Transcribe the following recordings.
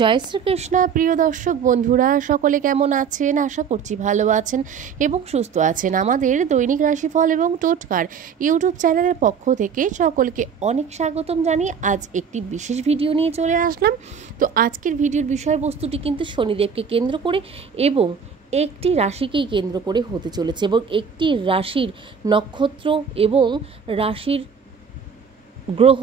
জয় শ্রীকৃষ্ণ। প্রিয় দর্শক বন্ধুরা সকলে কেমন আছেন? আশা করছি ভালো আছেন এবং সুস্থ আছেন। আমাদের দৈনিক রাশিফল এবং টোটকার ইউটিউব চ্যানেলের পক্ষ থেকে সকলকে অনেক স্বাগতম জানিয়ে আজ একটি বিশেষ ভিডিও নিয়ে চলে আসলাম। তো আজকের ভিডিওর বিষয়বস্তুটি কিন্তু শনিদেবকে কেন্দ্র করে এবং একটি রাশিকেই কেন্দ্র করে হতে চলেছে এবং একটি রাশির নক্ষত্র এবং রাশির গ্রহ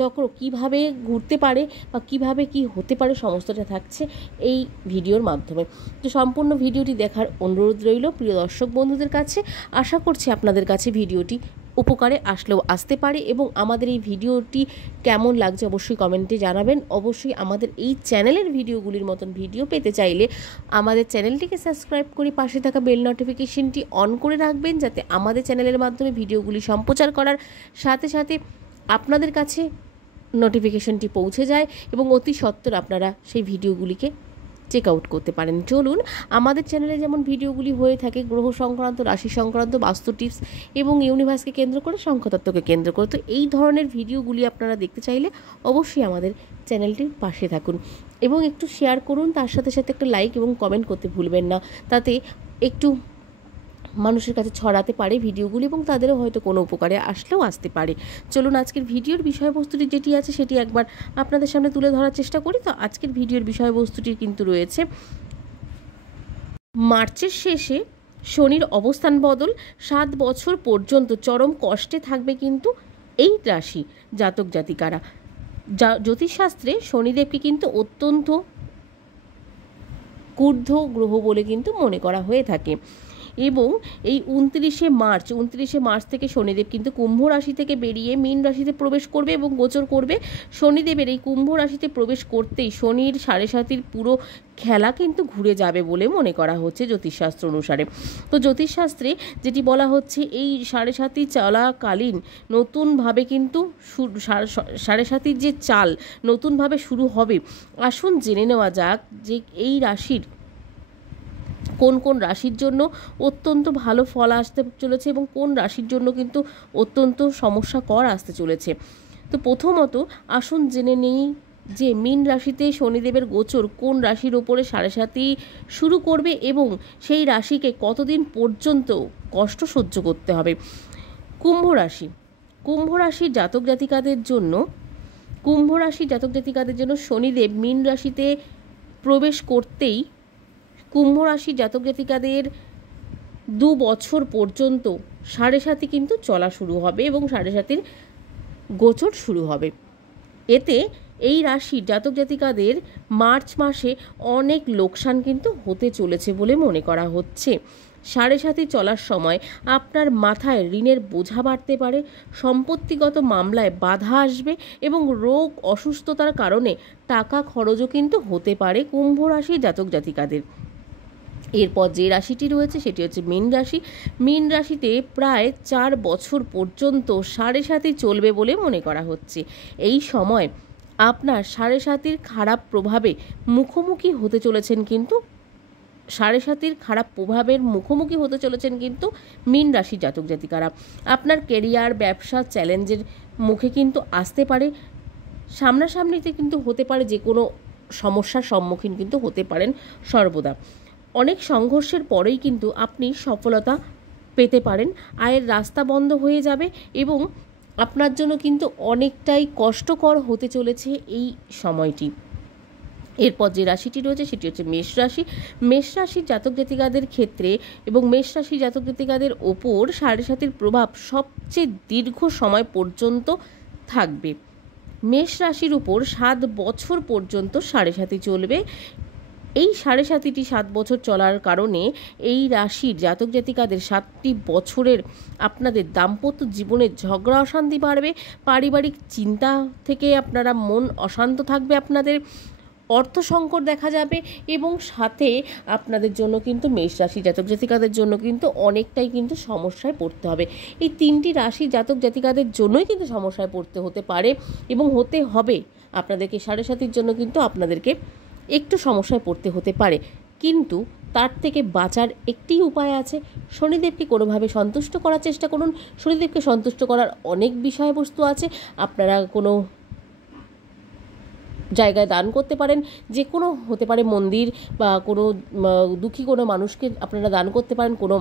চক্র কিভাবে ঘুরতে পারে বা কিভাবে কি হতে পারে সমস্তটা থাকছে এই ভিডিওর মাধ্যমে। তো সম্পূর্ণ ভিডিওটি দেখার অনুরোধ রইল প্রিয় দর্শক বন্ধুদের কাছে। আশা করছি আপনাদের কাছে ভিডিওটি উপকারে আসলেও আসতে পারে এবং আমাদের এই ভিডিওটি কেমন লাগছে অবশ্যই কমেন্টে জানাবেন। অবশ্যই আমাদের এই চ্যানেলের ভিডিওগুলির মতন ভিডিও পেতে চাইলে আমাদের চ্যানেলটিকে সাবস্ক্রাইব করে পাশে থাকা বেল নোটিফিকেশনটি অন করে রাখবেন, যাতে আমাদের চ্যানেলের মাধ্যমে ভিডিওগুলি সম্প্রচার করার সাথে সাথে আপনাদের কাছে নোটিফিকেশনটি পৌঁছে যায় এবং অতি সত্বর আপনারা সেই ভিডিওগুলিকে চেক আউট করতে পারেন। চলুন, আমাদের চ্যানেলে যেমন ভিডিওগুলি হয়ে থাকে গ্রহ সংক্রান্ত, রাশি সংক্রান্ত, বাস্তু টিপস এবং ইউনিভার্সকে কেন্দ্র করে, সংখ্যাতত্ত্বকে কেন্দ্র করে, তো এই ধরনের ভিডিওগুলি আপনারা দেখতে চাইলে অবশ্যই আমাদের চ্যানেলটির পাশে থাকুন এবং একটু শেয়ার করুন। তার সাথে সাথে একটা লাইক এবং কমেন্ট করতে ভুলবেন না, তাতে একটু মানুষের কাছে ছড়াতে পারে ভিডিওগুলি এবং তাদেরও হয়তো কোনো উপকারে আসলেও আসতে পারে। চলুন আজকের ভিডিওর বিষয়বস্তুটি যেটি আছে সেটি একবার আপনাদের সামনে তুলে ধরার চেষ্টা করি। তো আজকের ভিডিওর বিষয়বস্তুটি কিন্তু রয়েছে মার্চের শেষে শনির অবস্থান বদল, 7 বছর পর্যন্ত চরম কষ্টে থাকবে কিন্তু এই রাশি জাতক জাতিকারা। জ্যোতিষশাস্ত্রে শনিদেবকে কিন্তু অত্যন্ত ক্রুদ্ধ গ্রহ বলে কিন্তু মনে করা হয়ে থাকে এবং এই 29শে মার্চ থেকে শনিদেব কিন্তু কুম্ভ রাশি থেকে বেরিয়ে মীন রাশিতে প্রবেশ করবে এবং গোচর করবে। শনিদেবের এই কুম্ভ রাশিতে প্রবেশ করতেই শনির 7.5 পুরো খেলা কিন্তু ঘুরে যাবে বলে মনে করা হচ্ছে জ্যোতিষশাস্ত্র অনুসারে। তো জ্যোতিষশাস্ত্রে যেটি বলা হচ্ছে, এই 7.5 চলাকালীন নতুনভাবে কিন্তু 7.5 যে চাল নতুনভাবে শুরু হবে। আসুন জেনে নেওয়া যাক যে এই রাশির কোন কোন রাশির জন্য অত্যন্ত ভালো ফল আসতে চলেছে এবং কোন রাশির জন্য কিন্তু অত্যন্ত সমস্যাকর আসতে চলেছে। তো প্রথমত আসুন জেনে নেই যে মীন রাশিতে শনিদেবের গোচর কোন রাশির ওপরে 7.5 শুরু করবে এবং সেই রাশিকে কতদিন পর্যন্ত কষ্ট সহ্য করতে হবে। কুম্ভ রাশির জাতক জাতিকাদের জন্য শনিদেব মীন রাশিতে প্রবেশ করতেই কুম্ভ রাশি জাতক জাতিকাদের 2 বছর পর্যন্ত 7.5 কিন্তু চলা শুরু হবে এবং 7.5 গোচর শুরু হবে। এতে এই রাশির জাতক জাতিকাদের মার্চ মাসে অনেক লোকসান কিন্তু হতে চলেছে বলে মনে করা হচ্ছে। 7.5 চলার সময় আপনার মাথায় ঋণের বোঝা বাড়তে পারে, সম্পত্তিগত মামলায় বাধা আসবে এবং রোগ অসুস্থতার কারণে টাকা খরচও কিন্তু হতে পারে কুম্ভ রাশির জাতক জাতিকাদের। এরপর যে রাশিটি রয়েছে সেটি হচ্ছে মীন রাশিতে প্রায় 4 বছর পর্যন্ত 7.5 চলবে বলে মনে করা হচ্ছে। এই সময় আপনার 7.5 খারাপ প্রভাবে মুখোমুখি হতে চলেছেন কিন্তু 7.5 খারাপ প্রভাবের মুখোমুখি হতে চলেছেন কিন্তু মীন রাশি জাতক জাতিকারা। আপনার কেরিয়ার, ব্যবসা চ্যালেঞ্জের মুখে কিন্তু আসতে পারে, সামনাসামনিতে কিন্তু হতে পারে, যে কোনো সমস্যার সম্মুখীন কিন্তু হতে পারেন সর্বদা। অনেক সংঘর্ষের পরেই কিন্তু আপনি সফলতা পেতে পারেন, আয়ের রাস্তা বন্ধ হয়ে যাবে এবং আপনার জন্য কিন্তু অনেকটাই কষ্টকর হতে চলেছে এই সময়টি। এরপর যে রাশিটি রয়েছে সেটি হচ্ছে মেষ রাশির জাতক জাতিকাদের ক্ষেত্রে এবং মেষ রাশির জাতক জাতিকাদের ওপর 7.5 প্রভাব সবচেয়ে দীর্ঘ সময় পর্যন্ত থাকবে। মেষ রাশির উপর 7 বছর পর্যন্ত 7.5 চলবে। এই 7.5টি 7 বছর চলার কারণে এই রাশির জাতক জাতিকাদের 7টি বছরের আপনাদের দাম্পত্য জীবনে ঝগড়া অশান্তি বাড়বে, পারিবারিক চিন্তা থেকে আপনারা মন অশান্ত থাকবে, আপনাদের অর্থ সংকট দেখা যাবে এবং সাথে আপনাদের জন্য কিন্তু মেষ রাশি জাতক জাতিকাদের জন্য কিন্তু অনেকটাই কিন্তু সমস্যায় পড়তে হবে। এই 3টি রাশি জাতক জাতিকাদের জন্যই কিন্তু সমস্যায় পড়তে হতে পারে এবং হতে হবে আপনাদেরকে। 7.5 জন্য কিন্তু আপনাদেরকে একটু সমস্যায় পড়তে হতে পারে, কিন্তু তার থেকে বাঁচার একটি উপায় আছে। শনিদেবকে কোনোভাবে সন্তুষ্ট করার চেষ্টা করুন। শনিদেবকে সন্তুষ্ট করার অনেক বিষয়বস্তু আছে। আপনারা কোনো জায়গায় দান করতে পারেন। যে কোনো হতে পারে মন্দির বা কোনো দুঃখী কোনো মানুষকে আপনারা দান করতে পারেন, কোনো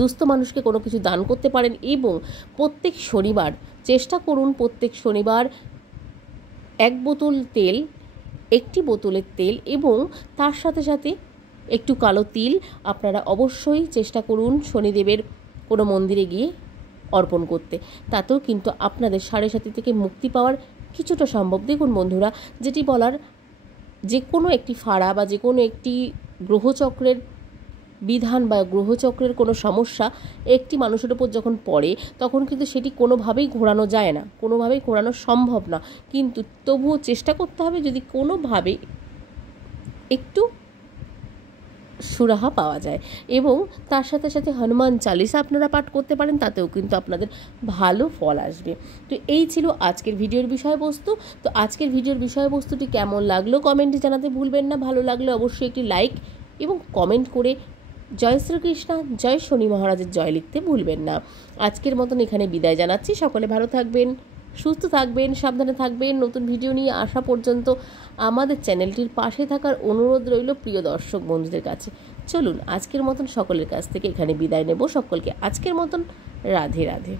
দুস্থ মানুষকে কোনো কিছু দান করতে পারেন। এবং প্রত্যেক শনিবার চেষ্টা করুন, প্রত্যেক শনিবার 1 বোতল তেল, 1টি বোতলের তেল এবং তার সাথে সাথে একটু কালো তিল আপনারা অবশ্যই চেষ্টা করুন শনিদেবের কোনো মন্দিরে গিয়ে অর্পণ করতে। তাতেও কিন্তু আপনাদের সাড়ে সাতি থেকে মুক্তি পাওয়ার কিছুটা সম্ভব। দেখুন বন্ধুরা, যেটি বলার, যে কোনো একটি ফাড়া বা যে কোনো একটি গ্রহচক্রের বিধান বা গ্রহচক্রের কোনো সমস্যা একটি মানুষের উপর যখন পড়ে তখন কিন্তু সেটি কোনোভাবেই ঘোরানো যায় না, কোনোভাবেই ঘোরানো সম্ভব না। কিন্তু তবুও চেষ্টা করতে হবে যদি কোনোভাবে একটু সুরাহা পাওয়া যায়। এবং তার সাথে সাথে হনুমান চালিসা আপনারা পাঠ করতে পারেন, তাতেও কিন্তু আপনাদের ভালো ফল আসবে। তো এই ছিল আজকের ভিডিওর বিষয়বস্তু। তো আজকের ভিডিওর বিষয়বস্তুটি কেমন লাগলো কমেন্টে জানাতে ভুলবেন না। ভালো লাগলে অবশ্যই একটি লাইক এবং কমেন্ট করে জয় শ্রীকৃষ্ণ, জয় শনি মহারাজের জয় লিখতে ভুলবেন না। আজকের মতন এখানে বিদায় জানাচ্ছি। সকলে ভালো থাকবেন, সুস্থ থাকবেন, সাবধানে থাকবেন। নতুন ভিডিও নিয়ে আসা পর্যন্ত আমাদের চ্যানেলটির পাশে থাকার অনুরোধ রইল প্রিয় দর্শক বন্ধুদের কাছে। চলুন আজকের মতন সকলের কাছ থেকে এখানে বিদায় নেব। সকলকে আজকের মতন রাধে রাধে।